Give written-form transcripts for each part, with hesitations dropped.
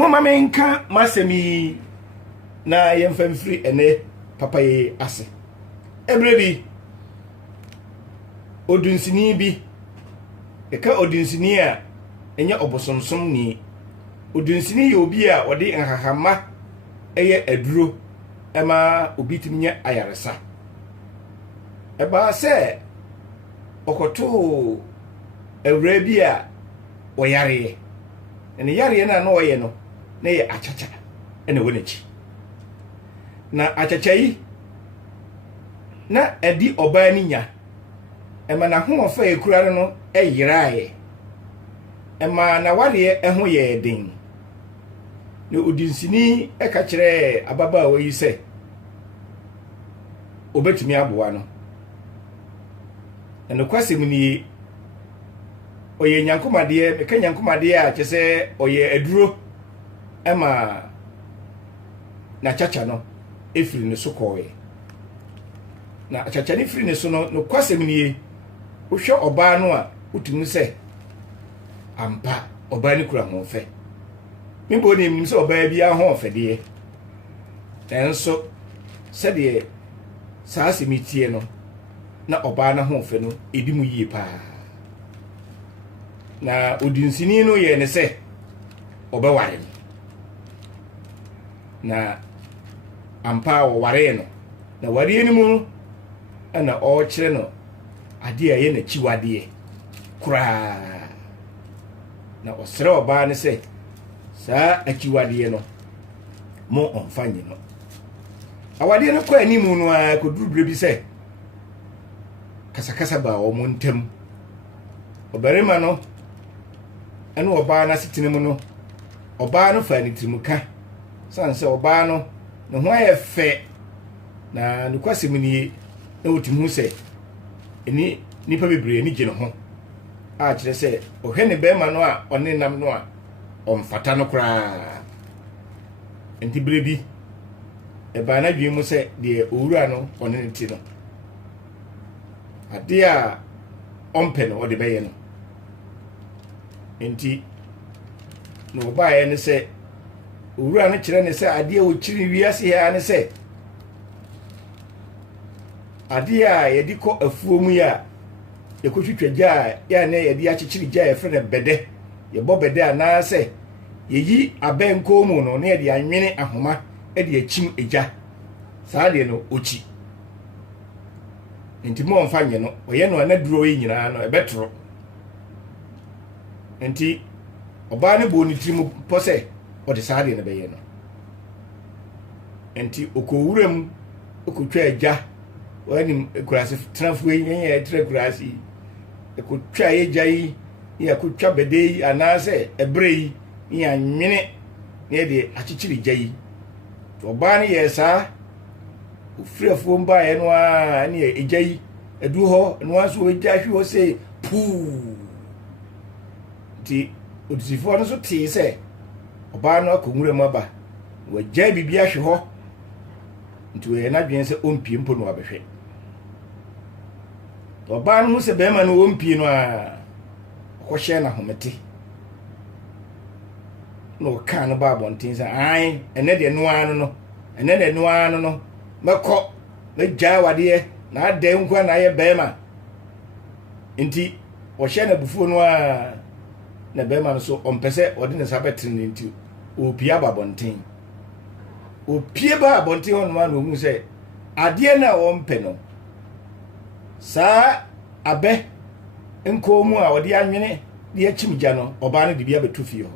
Mama menka masemi na yemfamfiri ene papa ye ase. Ebrebi odunsini bi eka odunsini a enye obosonsom ni odunsini ye obi a ode nhahama eye aduro ema obi timnya ayaresa. Eba se okoto ewra bi a oyare ene yare na na oye no na ye achacha ene wonechi na achacha yi na edi oba ni nya ema na ho ofa ekura no eyiraaye ema na ware eho ye den ne odinsini eka kire ababa oyi se obetumi aboa no eno kwasem ni oye nyankomade meka nyankomade a kyese oye aduro ema na chacha no efiri ne sokoe na chacha ne firi ne so no kwasem ni wohwe oba no a utumi se ampa oba ni kura ho fe mebo ne nim se oba bia ho ofede enso se de saa semitie no na oba na ho fe no edimu yie pa na odinsini no ye ne se obeware na ampa wo ware no na ware ni mu ana o kire no ade a ye na chiwade kura na osere oba ne se saa achiwade no mo onfanye no awade no kwa animu no a kodurubire bi se kasakasa ba o montem obarima no ene oba na sitene mu no oba no fa ni trimuka sanse oba no ne ho aye fe na ne kwasem ni na otimu se eni nipa bebre ni gye ne ho a kire se ohwe ne bema no a one nam no a omfata no kra enti brebi e ba na dwe mu se de owura no one ne ti no ade a ompe no ode beye no enti no ba ye ne se owura no kire ne se ade a o kire wiase ya ne se ade a ye di ko afuo mu ya ye ko twitwaja ya ne ye di akikiri ja ye fre ne bede ye bo bede ana se ye yi abenko mu no ne ye di anwene ahoma e di achim eja saa de no ochi enti mo mfanye no oye no na duro yi nyina no e betro enti oba ne bo ni trimu pose o de saa de ne beye no enti okowuram okotwa eja wani kurasi transfer yen tre kurasi ekotwa eja yi ya kotwa bede yi anase ebre yi ya nwene ne de achichiri jayi oba ne yesa ofrefo mba ye no a ne eja yi edu ho no aso eja hwe o se pu di odisifo no so ti se oba no akonwura mu aba waja bibia hwe ho nti we na dwen se ompie mpo no abehwe oba no se be ma no ompie no a kohye na homete no kan ba bontin se ai ene de no anu no ene de no anu no meko me ja wade na ade nkwa na ye be ma nti ohye na bufuo no a na be ma no so ompese ode ne sabetrin nti opia ba bontin opie ba bontin ho no anu hu se ade na wompe no saa abe nkomu a ode anwene de achimja no oba no de bia betu fie ho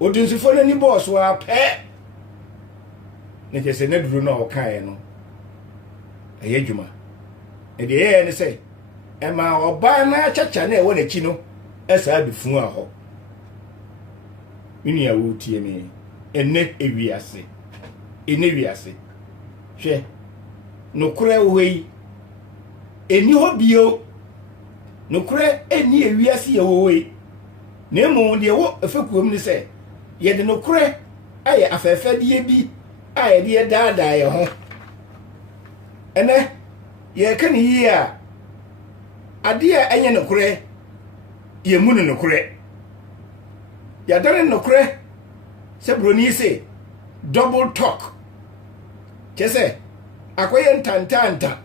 odinsufo no ni boss wa pe ne kese ne duru no okae no eye djuma e de ye ne se e ma oba na chacha na e wona chi no esa adufu a ho mini awu tie me enne ewiase hwe no kure wei eni ho bio no kure eni ewiase ye wo wei na mu de wo efekuom ni se ye de no kure aye afefadie bi aye de daada ye ho ene ye kan yi a ade a enye no kure ye mu no kure ya dare no kure se broni se double talk chese akoye ntantanta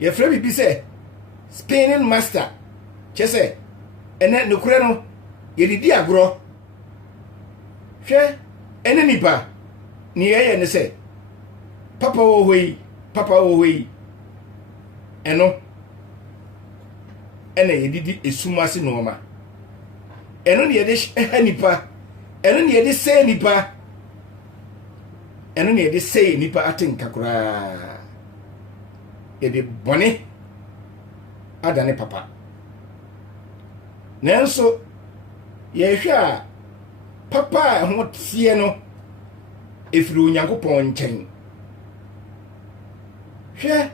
ye frɛ bibi se spinning master chese ene nokure no ye didi agro hwɛ ene nipa ni ye ne se papa wo hoi eno ene ye didi esumase no ma eno ne ye de nipa eno ne ye de se nipa eno ne ye de se nipa atenka kura ye de bone adane papa nanso ye hwa papa ho tie no efiri onyankopɔn nkyɛn hwɛ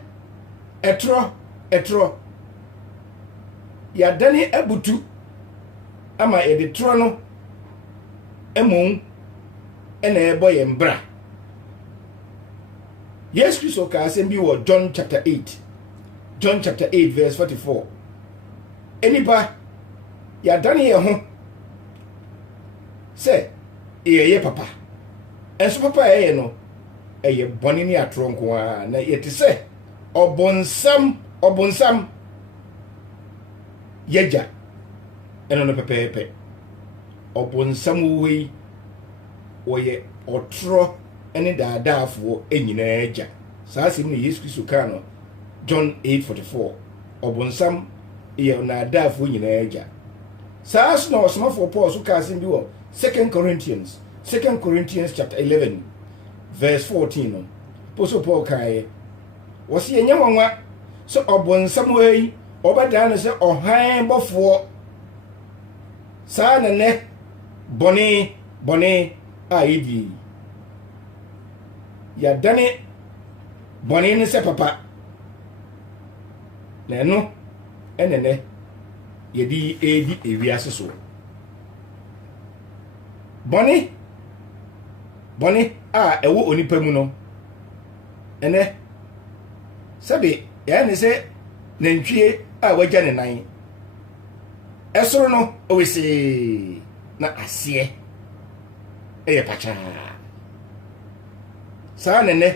etro yadane abutu ama yɛde toro no emon ena ɛbɔ yɛn bra Yes Christ ka asɛm bi wɔ John chapter 8 verse 44 enipa yadane yɛ ho sɛ yɛyɛ papa enso papa yɛyɛ no ɛyɛ bɔne ne atoro nko a na yɛte sɛ ɔbonsam yɛgya ɛno no pɛpɛɛpɛ ɔbonsam wei wɔyɛ ɔtoro ne daadaafoɔ nyinaa agya saa asɛm ne Yesu Kristo kaa no John 8:44 ɔbonsam yɛ naadaafoɔ nyinaa agya saa so na ɔsomafoɔ Paul so kaa asɛm bi wɔ 2 Corinthians chapter 11 verse 14 no poso Paul kae wɔsi yɛnyɛ nwanwa sɛ ɔbonsam wei ɔbɛdaa no sɛ ɔhan bɔfoɔ saa na nɛ bɔne a yɛdi yɛdane bɔne no sɛ papa na ɛno ɛnɛnɛ yɛdi edi ewiase so bɔne a ɛwɔ onipa mu no ɛnɛ sɛbe ɛyɛ ne sɛ nantwie a wagya ne nan ɛsoro no ɔwɛsee na aseɛ ɛyɛ pachaa saa nene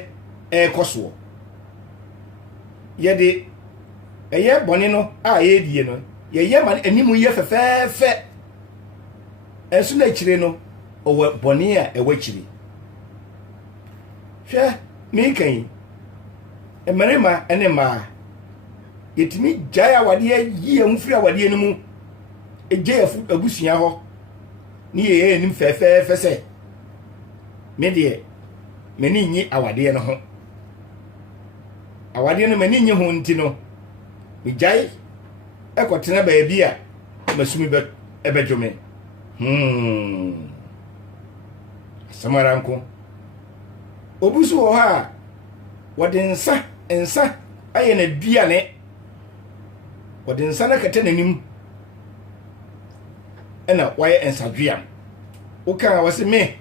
ɛkɔ soɔ yɛde ɛyɛ bɔne no a yɛdie no yɛyɛ ma animu yɛ fɛfɛɛfɛ ɛnso na akyire no ɔwɔ bɔne a ɛwɔ akyire hwɛ mekan mmarima ne mmaa yɛtumi gyae awadeɛ yi yɛn firi awadeɛ no mu egye abusua hɔ ne yɛyɛ anim fɛfɛɛfɛ sɛ me deɛ m'ani nyi awadeɛ no ho awadeɛ no m'ani nyi ho nti no megyae ɛkɔtena baabi a masumi ɛbɛdwome samaranko obusu wɔ hɔ a wɔde nsa ayɛ na duane wɔde nsa na kɛtɛ n'anim ɛna wɔyɛ nsadwea woka wɔse me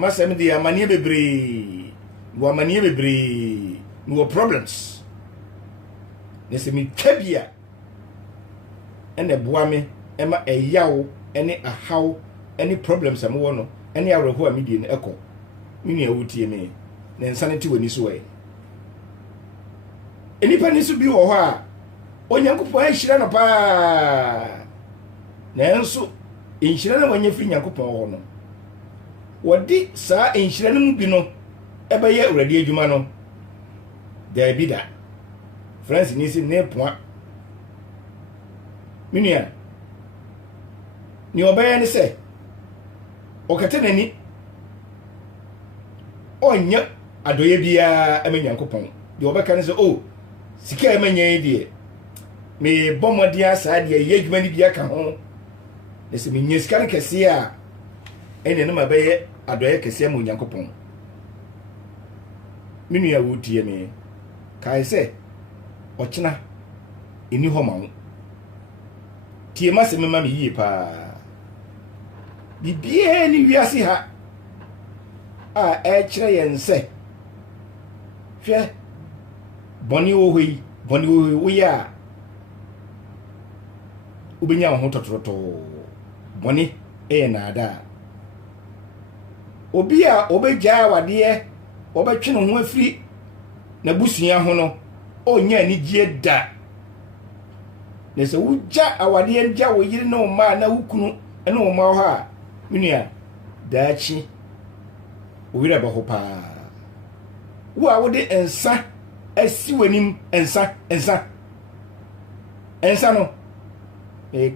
masɛm de amanneɛ bebree wɔ problems ne sɛ metwa bi a ɛna boa me ɛma ɛyaw ɛne ahaw ɛne problems a mowɔ no ɛne awerɛho a medie no ɛkɔ me nua wotie me ne nsa no te w'ani so wɔ enipa ni so bi wɔ hɔ a onyankopɔn ahyira no paa nanso nhyira na wɔnyɛ firi nyankopɔn hɔ no wɔde saa nhyira no mu bi no ɛbɛyɛ awurade adwuma no daabi da France ni si ne poa menua ni ɔbɛyɛ ne sɛ ɔkata n'ani ɔnyɛ adɔyɛ biara ɛmɛ nyankopɔn deɛ ɔbɛka ne sɛ o sika ɛmɛ nyɛ deɛ me bɔ mmɔden asaa deɛ yɛ adwuma no bi aka ho na sɛ menyɛ sika no kɛseɛ a ɛne no ma bɛyɛ adɔyɛ kɛseɛ ma onyankopɔn me nua wotie me kae sɛ ɔkyena ɛni hɔ ma wo tie ma sɛ mema me yie paa biribiara ne wiase ha a ɛkyerɛ yɛn sɛ hwɛ bɔne wɔ hɔ yi woyɛ a wobɛnya wo ho tɔtɔtɔɔ bɔne ɛyɛ naadaa obi a obegya awade obetwe no ho afiri na busua ho no onya ni gie da na se wugya awade ngya wo yiri no ma na wukunu ene wo ma ho a menua daachi owira ba ho pa wo a wode ensa asi wanim ensa no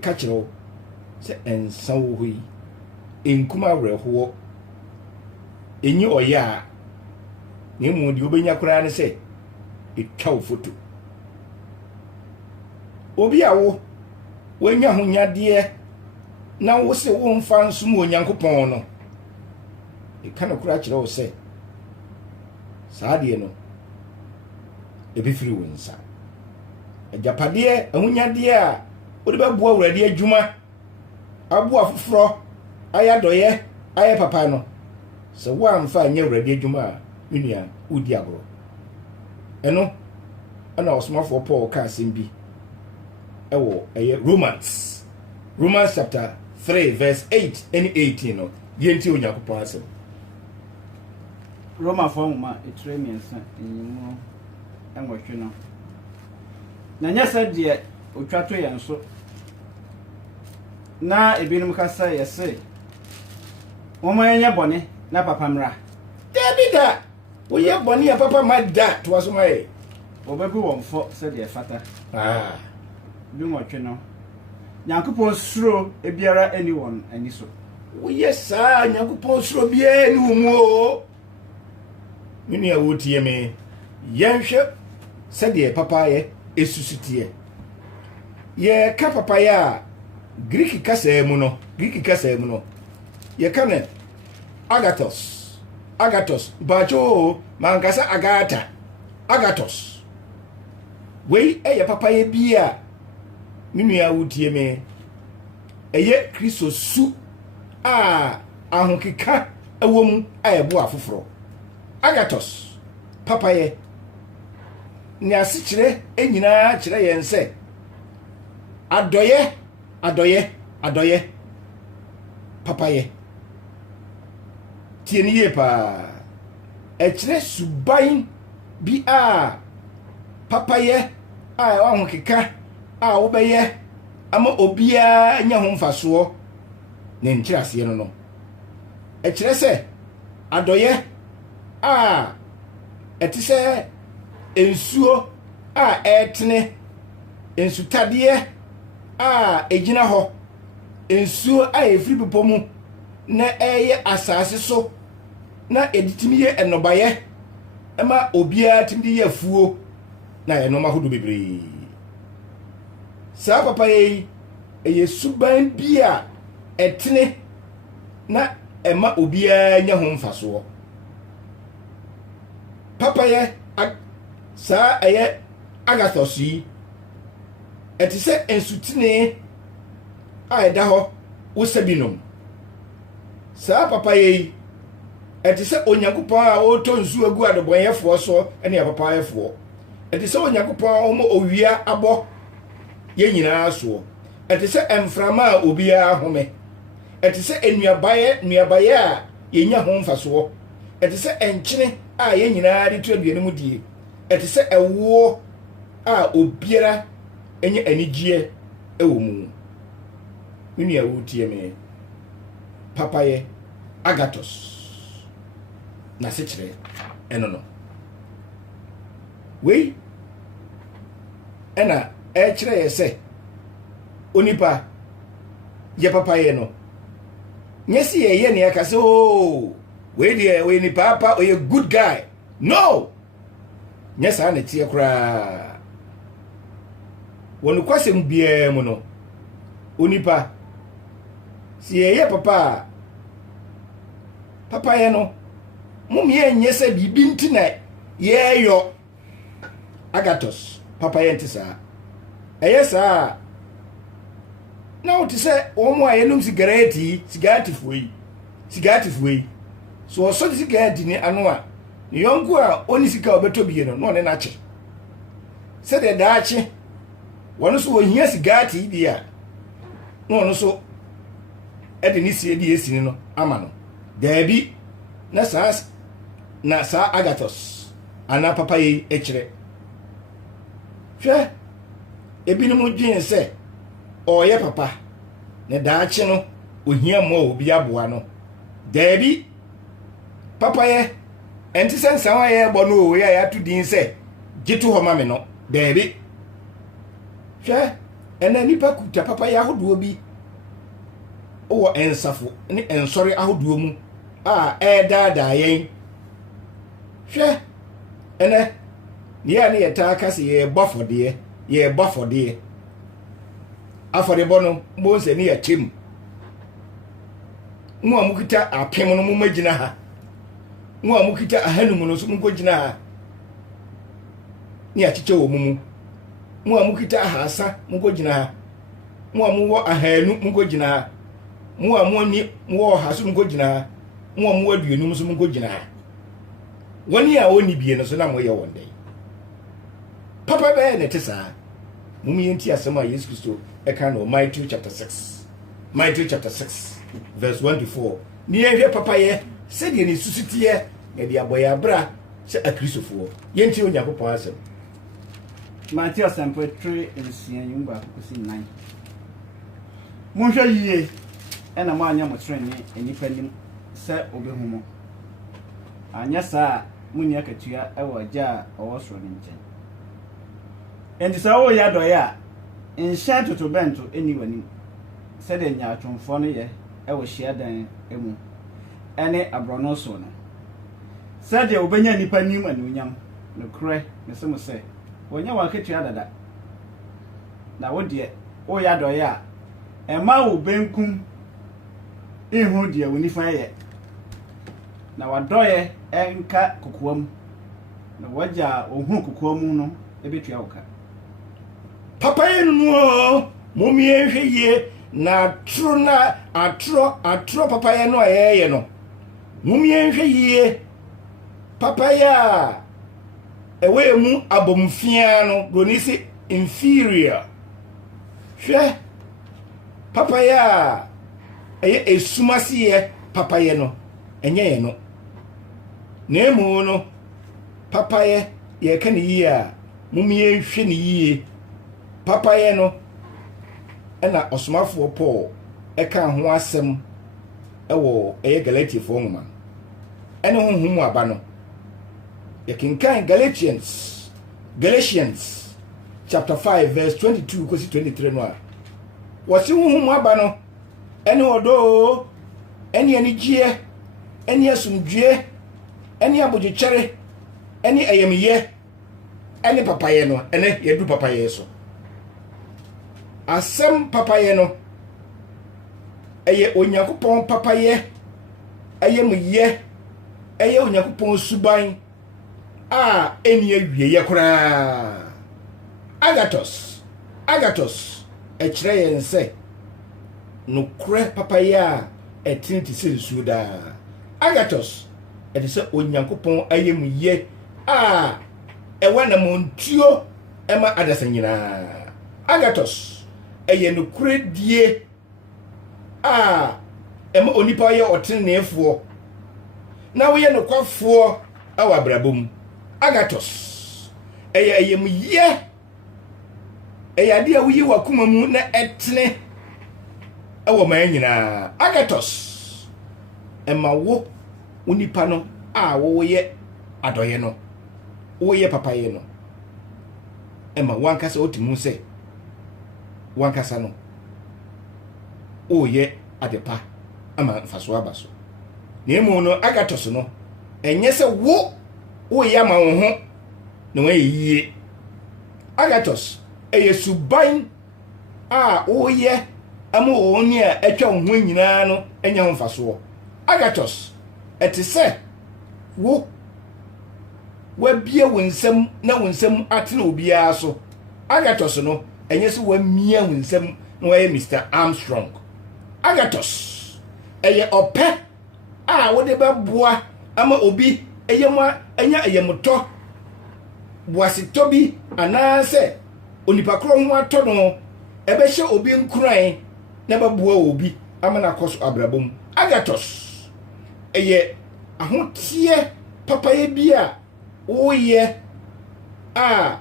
ka kiro se ensa wo hui enkuma awreho enyi oya ne mu di obenya kura ne se etwa foto obi awo wanya hunyade na wo se wo mfa nsum onyankopɔn no ka na kura kire wo se saade no ebifiri wo nsa ajapade ahunyade a odi bɛboa awurade adwuma aboa foforo ayadoye aye papa no se wo amfa anya awurade adwuma a menua odi agoro eno ana osmafo Paul ka sembi ewo eye Romans chapter 3 verse 8 and 18 no yenti onyankopɔn asem Roma forma etremiensa enyimu enwohwe no na nyasa de otwato yɛn so na ebinum kasa yɛse wɔn anya bɔne na papa mra David wo ye bɔne ya papa ma da to aso mai obagu wɔn fo sɛ de fata bi nwɔtwe no nyankopɔn suro ebiara ani wɔn ani so wo ye saa nyankopɔn suro bia ni wo mu o menua wo tie me yɛnhwɛ sɛ de papa ye esusutie ye ka papa ya Greek kasa mu no ye ka ne agathos bacho mankasa agathos wei eye papa ye bia menua wo tie me eye Kristo su a ahokeka awom ayebo afoforo agathos papa ye ni asikyire enyina kyire yen se adoye papa ye tie ni ye pa ekyire suban bi a papa ye a ahokeka a wo beye ama obia nya ho mfaso ne nkyirase no ekyire se adoye a etise ensuo a etene ensutade a ejina ho ensuo a efiri bipomu na eye asase so na editimi ye enobaye ema obia timdi ye afuo na enoma hodo bebre sa papa ye suban bia etene na ema obia nya ho mfaso papa ye sa eye agathos yi etise ensutine a eda ho wosabinom sa papa ye etise onyankopɔn a oto nsu agu adobonyefo so ene ya papa yefo etise onyankopɔn omo owia abo ye nyina so etise emframa a obia home etise enuabaye a yenya ho mfaso etise enkyene a ye nyina de to aduane mu die etise ewo a obiara enye anigie ewo mu menua wo tie me papa ye agathos na sekyere eno wei ena ekyere ye se onipa ye papa ye no nyesi ye ne akase o wei de we ni papa o ye good guy no nyesa na tie kura wonu kwasem bia mu no onipa si ye papa ye no mumye nyese bibi ntina ye yo agathos papa ye ntisa eyesa na otise omo ayenum sigareti fuyi so so sigareti ni anu a ni yonku a oni sika obeto biye no ne na che se de daachi wono so ohia sigareti bia no so ede ni sie di esini no ama no dabi na saa Agathos ana papa yi ekire hwe ebinom dwen se oye papa ne daache no ohia mo obi aboa no daabi papa ye enti sensa wa ye bo no we ya to din se gitu ho ma me no daabi hwe ena nipa kuta papa ye ahodo bi o ensafo ne ensori ahodo mu a daadaa yen hwe ene ni ya ne yeta kase ye bafode afode bono mo se ni ya tim mo amukita apem no mo magina ha mo amukita ahanum no so mo gina ha ni achiche wo mumu mo amukita ahasa mo gina ha mo amuwo ahanu mo gina ha mo amoni mo hasu mo gina ha mo amuwo aduonum so mo gina ha woni a woni bie no so na mo ye wonde papa be ne tesa mumi enti asema Yesu Kristo e kan no Matthew chapter 6 verse 1 to 4 ni ehwe papa ye se de ni susutie e de aboya bra se akristofo ye enti Onyankopon asem Matthew sample 3 ensia yumba kusi 9 monhwa yie e na mo anya mo trene enipa nim se obehumo anya sa muni akatua e wo agya owosoro ne nchen endi sa wo ya do ya nhya toto bento eni wani se de nya atwomfo no ye e wo hia dan emu ene abrono so no se de obenya nipa nim anunyam no kre ne se mo se wonya wa akatua dada na wo de wo ya do ya e ma wo benkum ihu de woni fa ye na wadoye enka kokoam na waja ohun kokoam no ebetua woka papa ye no momi ehwe ye na atro papa ye no ayeye no momi ehwe ye papa ya ewe mu abomfia no gonisi inferior hwe papa ya eye esumasi ye papa ye no enye ye no nemu no papa ye ka ni yi a mumi ehwe ni yi papa ye no ena osomafo Paul e ka ho asem ewo eye Galatiafo nwoma ene honhom aba no ye kinkan Galatians chapter 5 verse 22 kosi 23 no a wasi honhom aba no ene odo ene gie ene asumdue ene abodjechere ene ayemiye ene papa ye no ene yedu papa ye so asem papa ye no eye Onyankopon papa ye eye muye eye Onyankopon suban a eni awie ye kura agathos ekire ye nse no kure papa ye a etinti se suda agathos edi se Onyankopon eye muye a ewa na montuo ema adasanyina agathos eye no kure die a ema onipa ye otenefo na wo ye no kwafo awa brabom agathos eye muye eye ade a wuyi wakoma mu na etene ewo man nyina agathos ema wo onipa no a wo ye adoye no wo ye papa ye no ema wankasa otimu se wankasa no o ye adepa ama mfaso abaso nemu no agathos no enye se wo ye ama wo ho na wa yie agathos eye suban a wo ye ama oni a etwa wo ho nyina no enya ho mfaso agathos etise wo bie wonsem na wonsem atene obia so agathos no enye se wa mia wonsem na wa ye Mr. Armstrong agathos eye ope a wo de beboa ama obi eye ma enya eye moto boasito bi anase onipa kro ho ato no ebe hye obi nkuran na beboa obi ama na koso abrabom agathos eye ahotie papaye bi a woyɛ a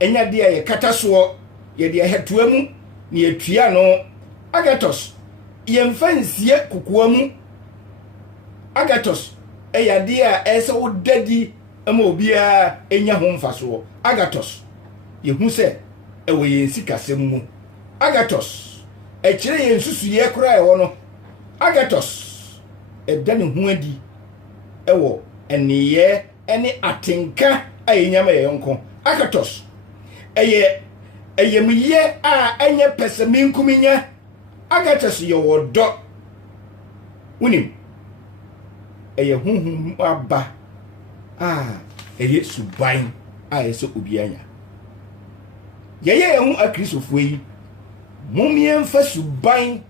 enya de ye kataso ye de hetua mu ne atua no agatos ye mfansie kokoa mu agatos eyade a ese wo dadi ama obi a enya ho mfaso agatos ye hu se ewo ye sikasem mu agatos ekire ye nsusu ye kora ewo no agatos edane hu adi ewo eniye ene atenka ayenyama ye yonko agatos eye miye a enye peseminkuminya agatos ye wodo unim eye hunhum aba eye suban ese obi anya ye hu akrisofo yi mumien fa suban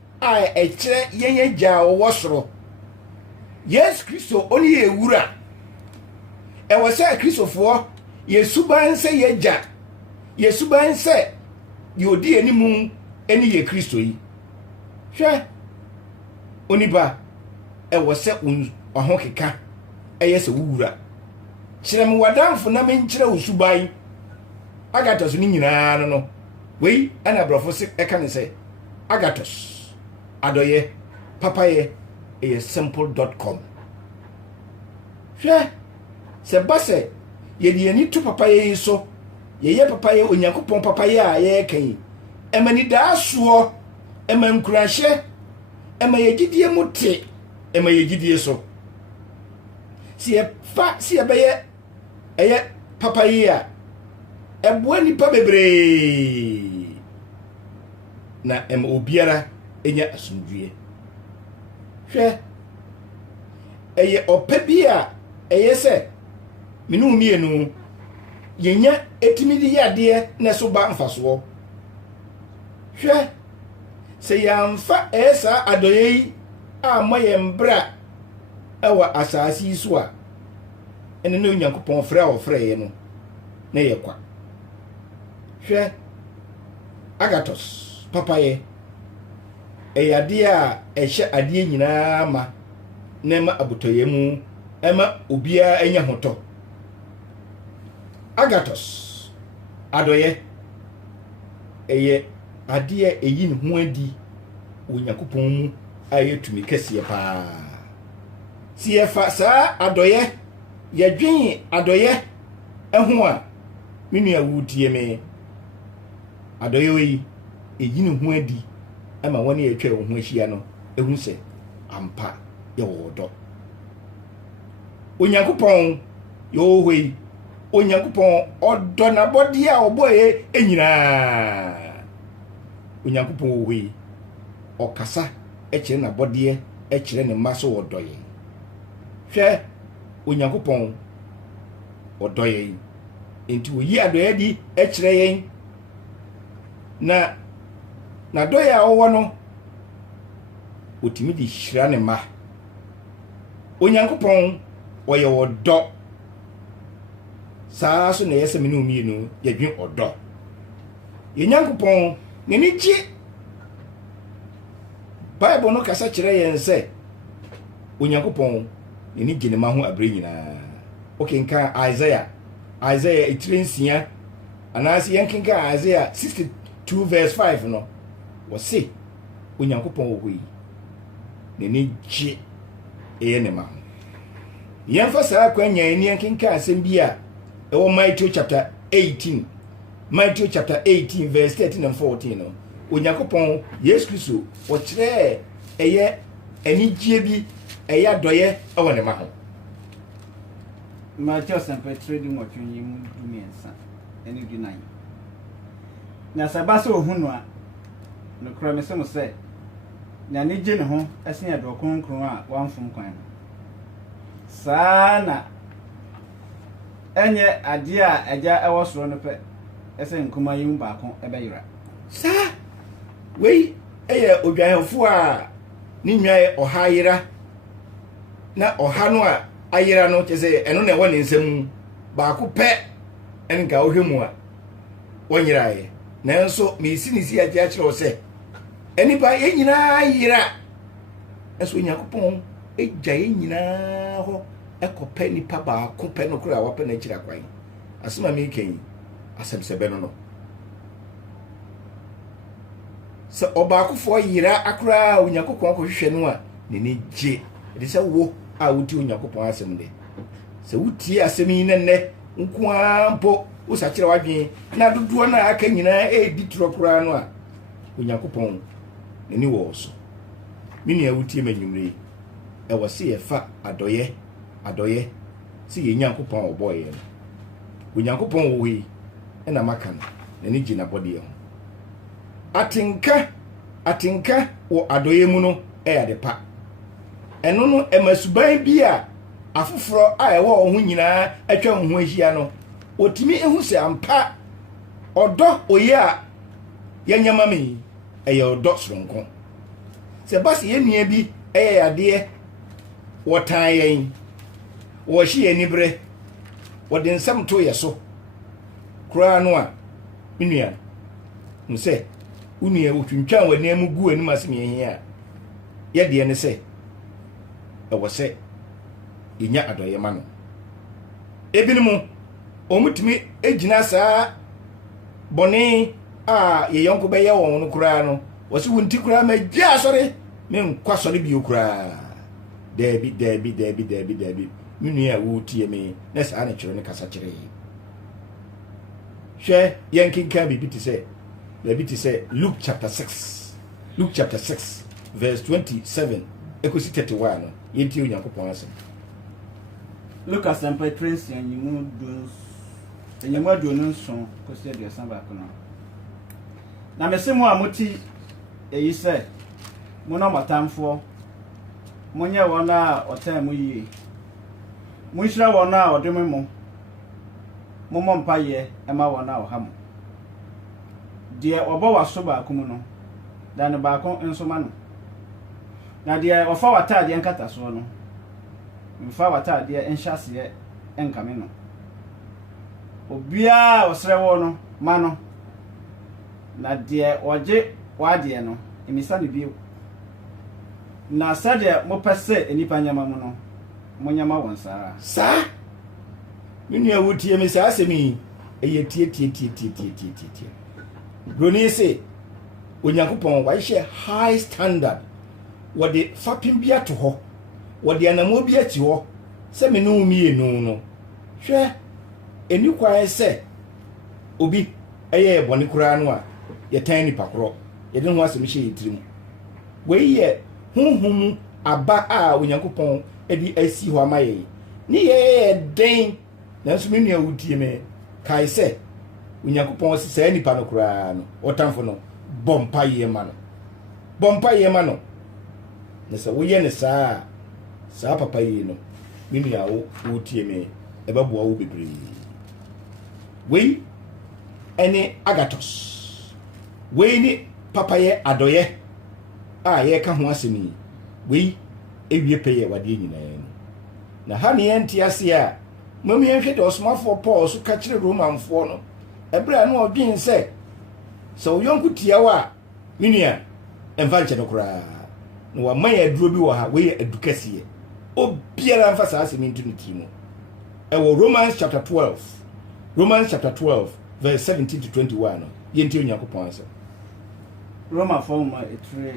ekire yenye gya wo soro yes Kristo oni ewura wose kristofo yesuban se yeja yesuban se yodi enimu eni ye Kristo yi hwe oniba wose ohokeka eyese wuwura kirem wadamfo na menkire usuban agatos ni nyina no wei ana brofo se eka ne se agatos adoye papaye simple.com hwe se base ye de ani to papaye so ye papaye onyankopon papaye a ye kan emani da so emankurahye emayegidie muti emayegidie so si ebeye eye papaye a eboa nipa bebre na obiara enya asundue hwe eye opabia eye se minu mienu yenya etimidi yade na so ba mfaso hwe se yamfa esa adoyi a moyembra ewa asasi so a ene no nyankopon frɛ o frɛ ye no na ye kwa hwe agatos papaye eyade a ehye ade nyina ma na ma abutoye mu ema obia enya hoto agatos adoye eye ade a eyi ne ho adi onyankopon mu ayetumi kese pa si efa sa adoye yedwen adoye eho a menu awudie me adoye yi eyi ne ho adi ama woni etwa wo ho ahia no ehu se ampa ye wodo onyankopon yo hoi onyankopon odo na body a oboye enyina onyankopon hoi okasa ekire na body ekire ne maso wodoye hwe onyankopon odoye enti wo yi adoye di ekire yen na doya owo no otimi di hira ne ma onyankopon oye odo saa so na yese menu mienu yedwen odo yenyankopon ne ni ji Bible no kasa kire yen se onyankopon ne ni gine ma ho abre nyina okenka Isaiah etrensia anasi yenkenka Isaiah 62 verse 5 no wose onyankopon wo yi ne ni ji ne ma yemfa saa kwanya ni yenkenka asem bi a ewo Matthew chapter 18 verse 13 and 14 no onyankopon Yesu Kristo wo kire eye anigie bi eye adoye ewo ne ma ho Matthew sample trading what you dumiensa eni dunai na sabasa ohunu a no kra me semo se na ne gye ne ho esen ado kronkron a wamfom kwan sana enye ade a eja ewo soro no pe esen nkoma yim baako ebeyira sa wei eye odwanfo a ni nwae ohayira na ohano a ayira no tese eno na ewo ne nsam baako pe enga ohwemu a wonyirae nanso me sinisi agya kire o se enipa yenyina yira eso nyakopon egya yenyina ho ekope nipa ba ko pe no kura wa pe na kira kwan asema me kan asem sebe no se obakofo yira akura Onyankopon ko hwehwe no a ne ne gye de se wo a wuti Onyankopon asem de se wuti asem yi nenne nko ampo usa kire wadwen na dodo na aka nyina di tro kura no a Onyankopon ne ni wo so mini a wuti manyumre e wo se ye fa adoye se ye Nyankopon oboye no Onyankopon wo yi e na maka no ne ni gina body ho atinka wo adoye mu no e ya de pa eno no emasuban bi a afoforo a ewo ho nyina atwa ho ahia no otimi ehu se ampa odo oye a yanyama me eye odo soronko se basi ye nua bi eye yade wotan yen wo hye enibre wode nsam to ye so kura no a nua nse unua otwuntwan wani amu gu ani masem ye a ye de ne se ewo se inya adoye ma no ebinumu omutimi ejina saa boni a ye yonko be ye won no kura no wose wunti kura ma gya sori me nkwa sori bi okura debi minua wutie me na saa na kire ne kasa kire hwe yankinka bi ti say Luke chapter 6 verse 27 ekosi 31 no yenti Onyankopon asem Lucas and Patrice and you mo do no so ko se de san ba ko no na me se mo amoti eyi se mo no matamfo mo nye wona otan mo yi mo hira wona odem mo mo mpaye e ma wona o ha mo de obo waso ba ko mu no dan ba ko enso ma no na de ofa wata de nkata so no mfa wata de enhyase enkame no obia osrewo no ma no na de oje wade no emisa ne bio na sade mo pese enipa nyama mu no mo nyama won sara sa minua wutie me sa asemi eye tie broni se Onyankopon wa hye high standard wode fapim bia to ho wode anamo bia ti ho se me no mienu no hwe eni kwae se obi eye bone kura no a ye tan ni pakro ye de ho asem hye yitirim we ye hunhum aba a Onyankopon edi asi ho amaye ni ye den na so menua wutie me kai se Onyankopon se nipa no kura no otamfo no bompa ye ma no na se wo ye ne saa papa ye no menua wo wutie me e ba boa wo bebre we ene agatos we ni papa ye adoye a ye ka ho asemi we ewie peye wade nyina na ha ne enti ase a mami enhwe de osmafo Paul so ka kire Romanfo no ebra no odwen se so yonku tiawa menua emfa nche no kura no wa man aduro bi wo ha we adukasiye obiara mfa saa asemi ntu ntimo ewo Romans chapter 12 verse 17 to 21 no yenti Onyankopon ase Roma forma etre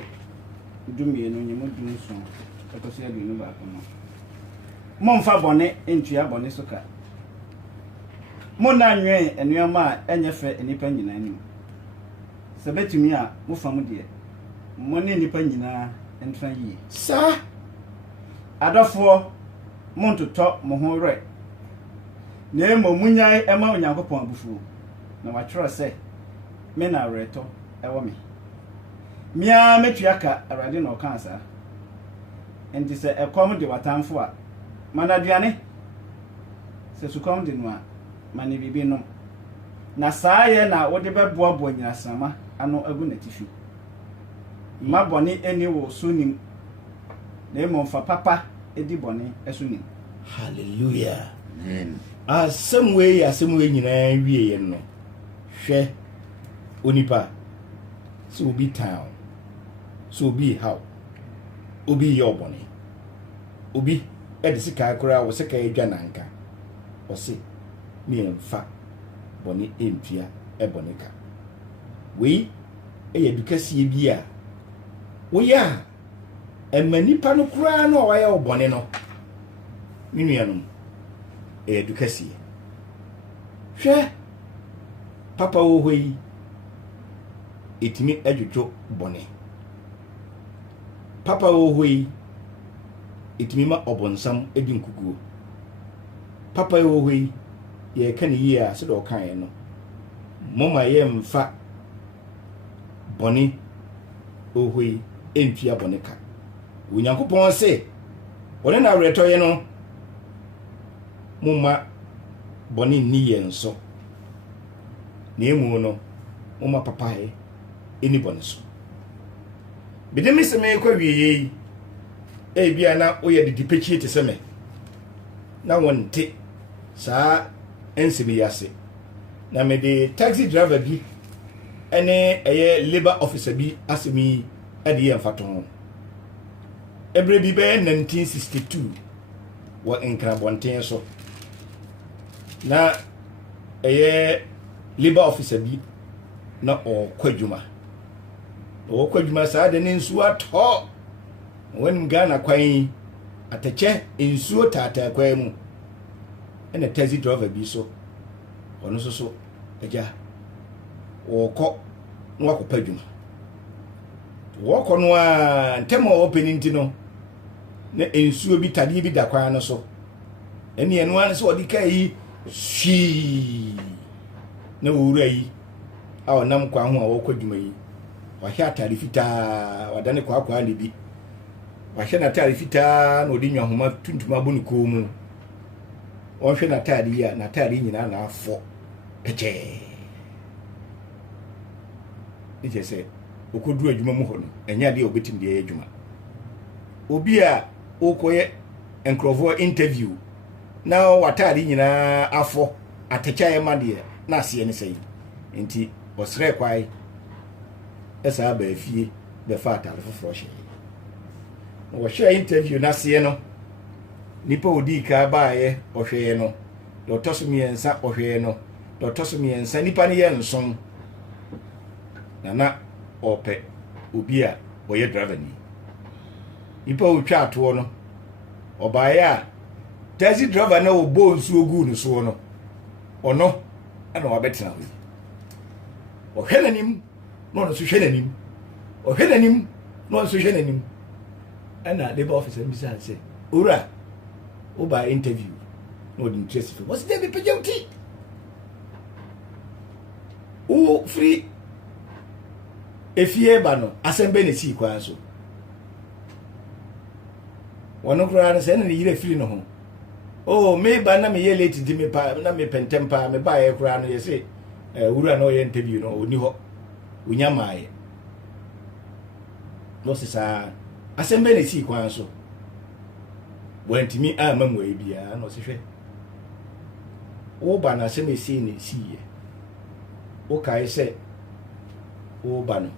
dumie no nyemo dunso ekosia bi no ba ko no momfa bone entua bone soka mo na nwen enuama enye fe enipa nyina anim se betumi a mo fam de mo ne enipa nyina entran yi sa adofo mo ntoto mo ho re na emo munyai ema Onyankopon abufu na watwero se me na reto ewo me mia metua ka arade na okansa enti se ekom de watamfo a manaduane se sukom de no a mane bibi no na saaye na wode beboabo nyasama ano agu na tifi ma bone eni wo sunim na emomfa papa edi bone esunim hallelujah amen asemwe nyina wie ye no hwe onipa so obi town so obi how obi yobone obi de sika kora wo sika edwa nanka wo se me emfa boni empia ebonika we edukasi bi a wo ya emanipa no kora no wa ya obone no minuanum edukasi hwe papa wo hoi etimi adwodwo bone papa wo hoi etimi ma obonsam edi nkuguo papa wo hoi ye kan yi a se do kan no moma ye mfa bone wo hoi entua bone ka onyankopon se wona na reto ye no moma bone ni ye nso na emu no moma papa he eni bone so bidemi se me kwa wiye bia na oye didi pechi te seme na wonte saa ensemi yase na me de taxi driver bi ene labor officer bi asemi ade ye mfato ebre bi be 1962 wa enkra bonten so na labor officer bi na o kwadwuma saa de ne nsuo atọ won Ghana kwan atache nsuo tata kwan mu ene taxi driver bi so ono so eja wokọ no akọpadwuma wokọ no a ntemo opening ti no na nsuo bi tade bi da kwan no so ene eno an so odi kai shi na wura yi a onam kwa ho a wokwadwuma yi wahya atare fitaa wadane kwa ne bi wahya na atare fitaa na odi nwahoma tuntuma bonu ko mu wonhwe na atare yi a na atare nyina na afọ peche ije se okodu adwuma mu ho no enya de obetim de adwuma obi a okoye enkrovo interview na watare nyina afọ atecha ye made na ase ne sei enti osre kwai esa ba fie be fa atare foforo hye wo hye interview na ase no nipa odi ka baaye ohwe no do tosomiensa ohwe no do tosomiensa nipa ne ye nson na ope obi a oye driver ni nipa otwa ato no obaaye a taxi driver na obo nsu ogu no so no ono ana wabetena ho ohwe nanim no no so hwe nanim ohwe nanim no so hwe nanim ana labor officer bi say ora oba interview no the interest for what's the pejauti o free efie ba no asembe ne si kwa so wono kura na se na yire free no ho oh me ba na me ye late di me pa na me pentempa me ba ye kura no ye se wura na o ye interview no oni ho unyamaye no se sa asembe ne si kwa so wantimi a mamwe bia no se hwe wo ba na aseme si ne si ye wo kai se wo ba no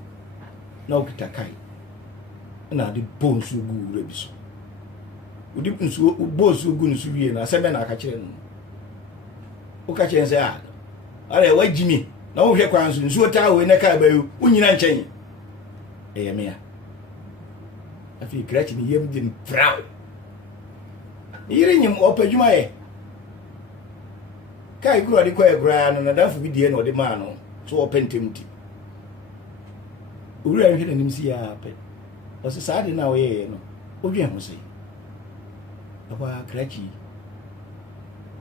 na okita kai na de bonsu gu rebi so udi nsu bonsu gu nsu wie na aseme na aka kire no wo ka kire se a are wajimi na wo hwe kwan so nsu ta we na ka ba yu unyina nchen e me ya afi krachi ni yem din proud yire nyim opadwuma ye kai gro de kwa gra no na danfo bi die no de ma no so opentemti uri ahwe na nimsi ya pe o se saade na wo ye no odwen ho sei aba krachi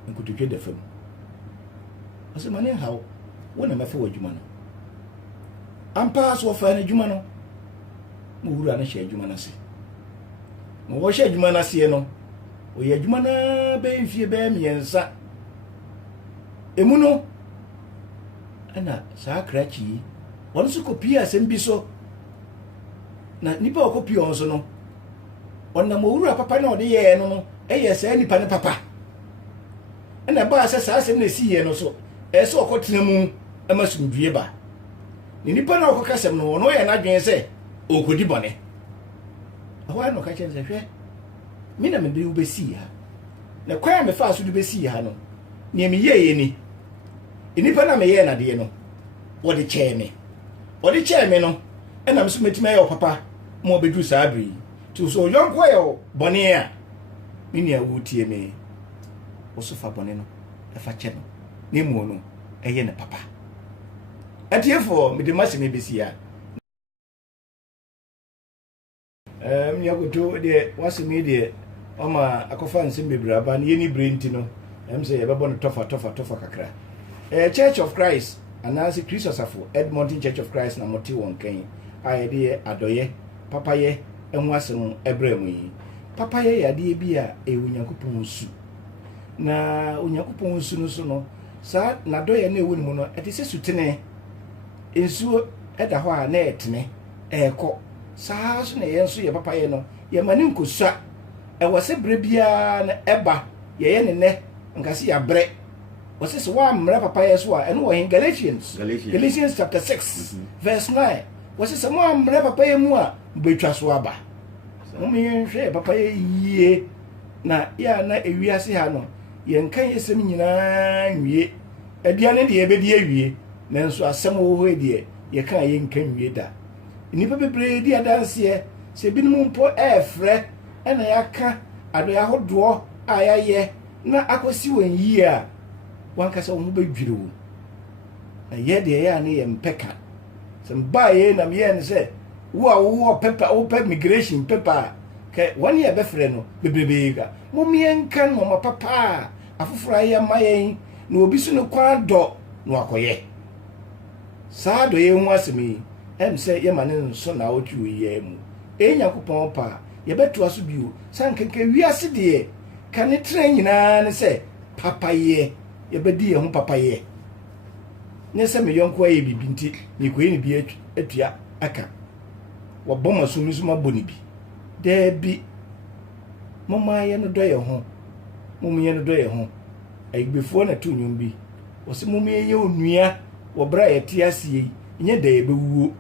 nkututwe da fam o se mane hawo wona mafa wadwuma no ampa so fa na dwuma no mo wura na hye dwuma na se mo wo hye dwuma na se no o ye dwuma na be mfie be miensa emu no ana saa krachi won so kopi asem bi so na nipa okopi on so no onna mo wura papa na ode ye no no eye saa nipa ne papa ana ba asa saa asem na si ye no so so okotena mu amasumdue ba ni nipa na okokasem no no ye na dwen se okodi bone awa no ka chen se hwe me na me de ubesi ha na kwa me fa so de besi ha no ne me ye ni enipa na me ye na de no wo de che me no enam so metima ye papa mo bedu saa bri to so yonko ye bone a me nia wo tie me wo so fa bone no e fa che no ne mu no eye ne papa atiefo me de machine besi ha mi akoto de wasemi de oma akofa nsem bebraba ne yeni brenti no say ye bebo no tofa kakra Church of Christ anansi Christ Osafo Edmonton Church of Christ na moti won kan a de adoye papa ye enhu asem ebremu yi papa ye yade bi a Onyankopon su na Onyankopon su no so no sa na doye na ewu ni mu no etise sutene ensuo eda ho a na etene eko saa so na yenso ye papa ye no ye mani nkosua e wose bre bia na eba ye ne nkase ya bre wose so wa mra papa ye so a eno wo in Galatians chapter 6 verse 9 wose so wa mra papa ye mu a betwa so aba mo yen hwe papa ye yie na ya na ewiase ha no ye nkan yesem nyina nwie aduane de ye bedi awie nanso asem wo ho de ye kan ye nkan nwie da nipa bebre di adanse se binum mpo efre ena yaka adoya hodo ayaye na akosi won yi a wankasa wo bedwire wo na ye de ya ne ye mpeka se mbaye na me ye se wo paper wo migration paper ke woni ye befre no bebrebe ga momien kan mo papa afufura ye mayen na obi su no kwa do no akoye saa do ye hu asemi say ye manen so na otu ye mu Nyankopon pa ye beto aso bio sankenke wiase de ka ne tren nyina ne se papa ye bedi ye hu papa ye ne se me yonko ye bibinti ni ko ye bi atua aka wo boma so misuma boni bi de bi mama ye no do ye ho ayigbefo na to nyum bi wo se mama ye onua wo bra ye ti asie nye de ye bewuo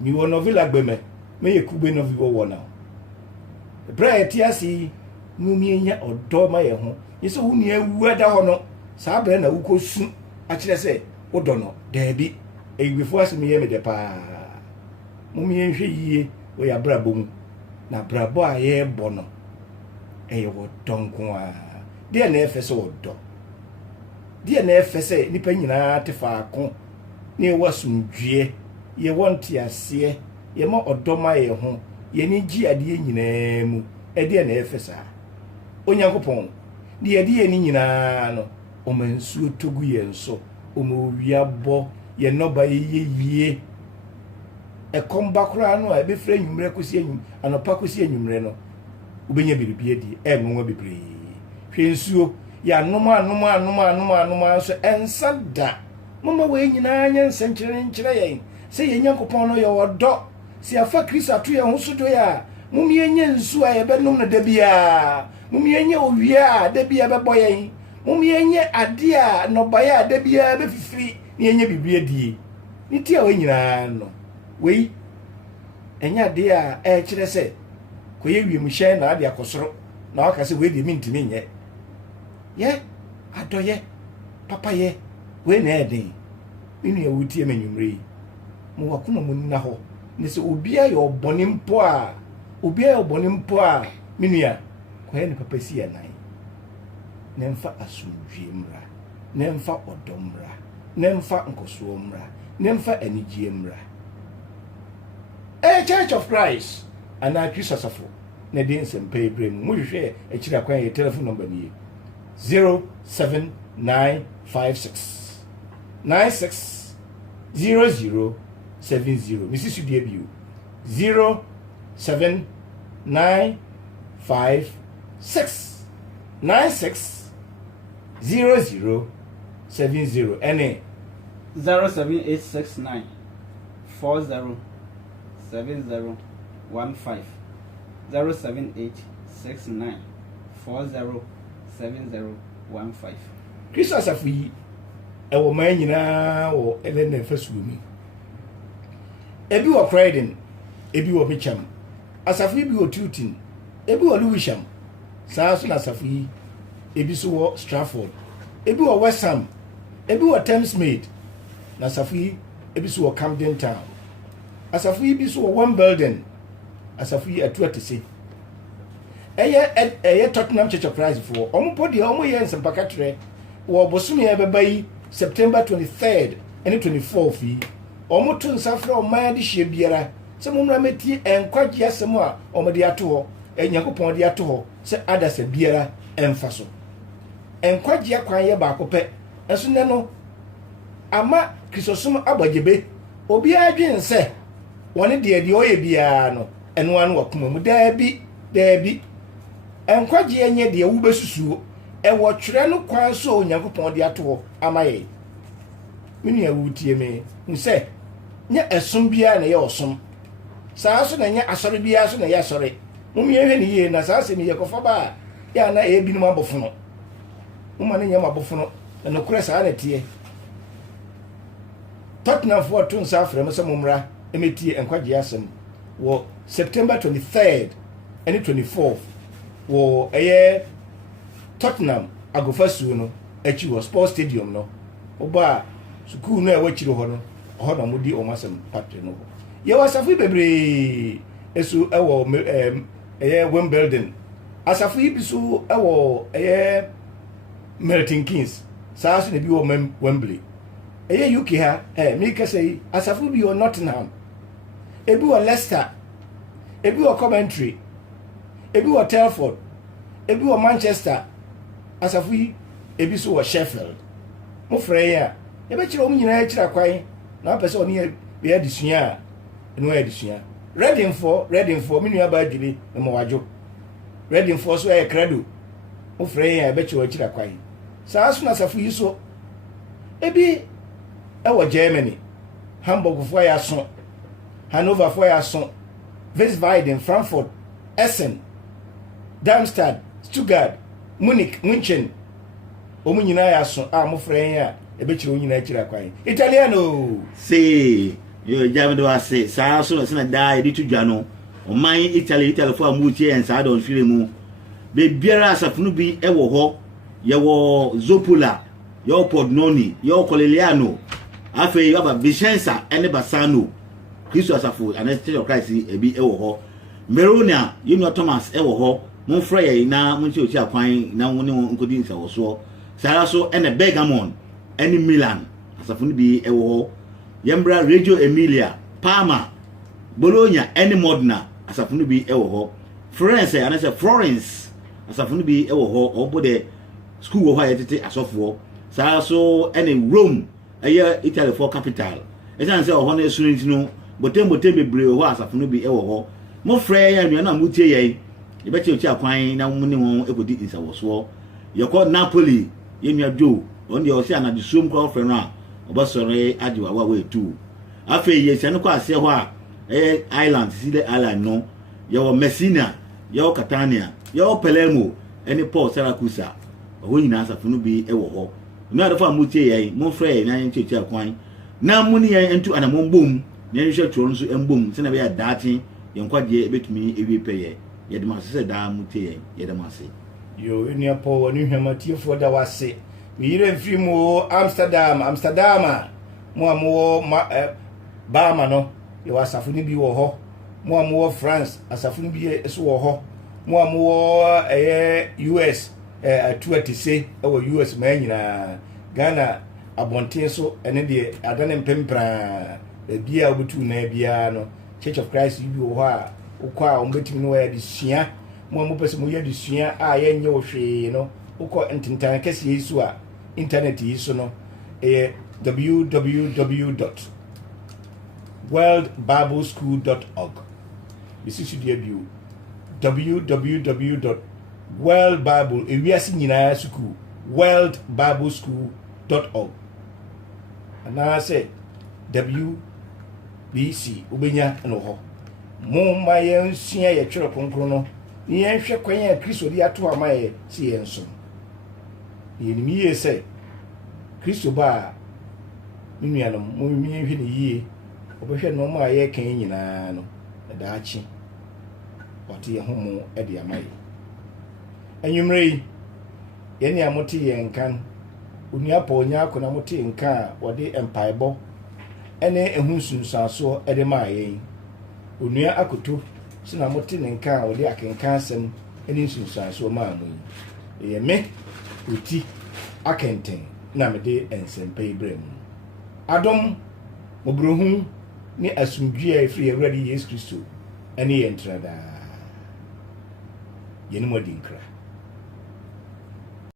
mi wo no villa gbeme me ye kube no vivo wona bra ye ti asie mumi enya odo ma ye ho yeso hu ne awu ada ho no saa bra na wukosu a kire se wodo no de bi ayigbefo asemi ye me de pa mumi enhwe yie wo ya bra bom na bra bo a ye bo no eye wo donko a de na efese wo do de na efese nipa nyina tefa ko ne wasundwie ye wonte ase ye ma odoma ye ho ye ni gi ade nyina mu e de na efesa Onyankopon de ye de ni nyina no o mansuo togu ye nso o mo wiabo ye noba ye e komba kura no e be fra nwumre kosi anyum anopa kosi anyumre no ubenya biribi adi e ngonwa bebre hwe nsuo ya anoma so ensada mama we nyina nya nsenkyere yen se ye Nyankopon no ye wodo se afa Kristo ato ye ho so do ya mumye nya nsu a ye benum na dabia mumye nya owia dabia bebo yen mumye nya ade a no baya dabia be fifiri ne nya bibiri adi ni ti a we nyina no we enya de a e kire se ko ye wiem hye na ade akosoro na waka se we de mintimi nye ye adoye papa ye we na eden inu ya wutie manyumre mo wakuma mo nna ho ne se obi aye obone mpo a minu ya ko ye ne papa si ya nan ne mfa asumdwie mra ne mfa odomra ne mfa nkoso mra ne mfa anigie mra Church of Christ ana Christ Osafo na din sempe ibrem mo hwehwe e kira kwan ye telephone number ni 07956 960070 Mrs. Udiebio 07956 960070 ene 07869 407015 07869 407015 Christmas afi e wo man nyina wo elene fasuumi ebi wo Friday ebi wo Bicham asafi bi wo Tutin ebi wo Lewisham saa so na asafo yi ebi so wɔ Stratford, ebi wɔ West Ham, ebi wɔ Thamesmead, na asafo yi ebi so wɔ Camden Town, asafo yi bi so wɔ Wimbledon, asafo yi atu atese ɛyɛ Tottenham Church of Christ for ɔmo pɔ deɛ ɔmo yɛ nsɛmpaka trɛ wɔ bosom yɛ bɛba yi September 23rd and 24th yi ɔmo to nsa frɛ ɔman de hyɛ biara sɛ mo mmra mɛtie nkwagye asɛm a ɔmo de ato hɔ Nyankopɔn de ato hɔ sɛ adasa biara ɛmfa so nkwagye kwan yɛ baako pɛ ɛso nɛ no ama Kristosom abagyebe obiara dwen sɛ wɔne deɛ ɔyɛ biara no ɛno ano wakoma mu daabi nkwagye nyɛ deɛ wobɛsusuo ɛwɔ twerɛ no kwan so Nyankopɔn de ato hɔ ama yɛ menua wutie me nsɛ nyɛ ɛsom biara na yɛ ɔsom saa so na nyɛ asɔre biara so na yɛ asɔre mumie hwɛ ne yie na saa sɛ me yɛ kɔfa ba ya na binom abɔfono muma ne nyɛ mabɔfono na nokora saa na tie Tottenham for to nsa frɛ mo sɛ mommra emetie nkwagye asɛm wɔ September 23rd and 24th wɔ Tottenham agofasuo no akyi wɔ Sports Stadium no oba sukuu no ɛwɔ akyire hɔ no ɔhɔ na modi ɔmo asɛm patre no yɛwɔ asafo bebree esu ɛwɔ Wimbledon asafo yi bi so ɛwɔ Milton Keynes saa so na bi wɔ Wembley UK ha me kasa yi asafo bi wɔ Nottingham ebi wɔ Leicester ebi wɔ Coventry ebi wɔ Telford ebi wɔ Manchester asafo yi ebi so wɔ Sheffield mo frɛ ya yɛbɛkyerɛ wɔn nyinaa kyerɛ kwan na apɛ sɛ ɔne yɛ adesua a ɛno yɛ adesua Reading for me nua ba adwiri mo wadwo Reading for so yɛ credo mo frɛ ya yɛbɛkyerɛ wɔn kyerɛ kwan saa so na asafo yi so ebi ɛwɔ Germany Hamburg fo yɛ aso Hanover fo yɛ aso Wiesbaden Frankfurt Essen Darmstadt Stuttgart Munich München omu nyinaa yɛ aso a mo frɛ ya ebɛkyerɛ wo nyinaa kyerɛ kwan Italiano say yo jamedo ase saa so na da edi to dwa no oman Italy fo amutie en saa don hwire mu be biara asafunu bi ɛwɔ hɔ yɛwɔ Zopola yɛwɔ Podnoni yɛwɔ Coleliano afei yɛwɔ Vicenza ene Bassano Kristo asafo Church of Christ ebi ɛwɔ hɔ Meronia Yunus Thomas ɛwɔ hɔ mo frɛ yɛ na mo nti ochi akwan na wo ne nkodi nsawo so saa so ene Bergamo ene Milan asafunu bi ɛwɔ hɔ Yembra Radio Emilia Parma Bologna ene Modena asafunu bi ɛwɔ hɔ Florence asafunu bi ɛwɔ hɔ ɔbɔ school wɔ hɔ ayɛtete asɔfoɔ saa so ene Rome ɛyɛ Italy for capital ɛsan sɛ ɔhɔ no esunu ntino botem bebree hɔ asafunu bi ɛwɔ hɔ mo frɛ ya nua na mutie yɛn yɛbɛkyɛ ochi akwan na mo ne wɔn ekodi nsawosoɔ yɛkɔ Napoli yɛnua Joe ɔn deɛ ɔsi anade som kɔ frɛ no a ɔbɛsɔre adewa wa wetu afei yɛsɛ no kɔ aseɛ hɔ a ɛyɛ island Sicily island no yɛwɔ Messina yɛwɔ Catania yɛwɔ Palermo ɛne Port Saracusa ɔhɔ nyinaa asafunu bi ɛwɔ hɔ no adɔfo a mutie yɛn mo frɛ yɛn na yɛn kyɛ ochi akwan na mo ne yɛn ntu anamɔ mbom na yɛn hwɛ turo nso mbom sɛ na bɛyɛ daate yɛn kwagye ebetumi ewie pɛyɛ yɛde ma sɛ daa mutie yɛn yɛde ma se yo enia Paul wani hwamatiefo da wase me yire mfiri mu Amsterdam mo amowo Bahama no yɛwɔ asafo ni bi wɔ hɔ mo amowo France asafo ni bi so wɔ hɔ mo amowo US atu atise ɛwɔ US ma nyinaa Ghana abonten so ɛne de adane mpempra bia obetu na bia no Church of Christ bi wɔ hɔ a ukɔ a ombetimi no yɛ de sua mo pese mo yɛ de sua a yɛnyɛ wo hwee no ukɔ ntintan kɛse yi so a internet yi so no www.worldbibleschool.org this is the bio www.worldbible ewiase nyinaa school worldbibleschool.org ana say WBC ubenya no ho mo ma yɛn sua yɛ twere konkro no ni yɛn hwɛ kwan a Kristo di ato ama yɛ si yɛn so yɛnim yie sɛ Kristo ba nuanom mo mi hwɛ ne yie obɛhwɛ no ma yɛ kan nyinaa no da akyi ɔte yɛn ho mo de ama yɛ Anwummerɛ yi yɛne a mote yɛn kan onua pa onya akona mote nka a wɔde mpaebɔ ɛne ɛho nsunsuasoɔ ɛde maa yɛn onua akoto sina mote ne nka a wɔde akenka asɛm ɛne nsunsuasoɔ maa mo yi ɛyɛ me oti akɛntɛn na mede nsɛmpa yi brɛ mu adom mobrohu ne asomdwie a ɛfiri Awurade Yesu Kristo ɛne yɛn tradaa yɛne mo adi nkra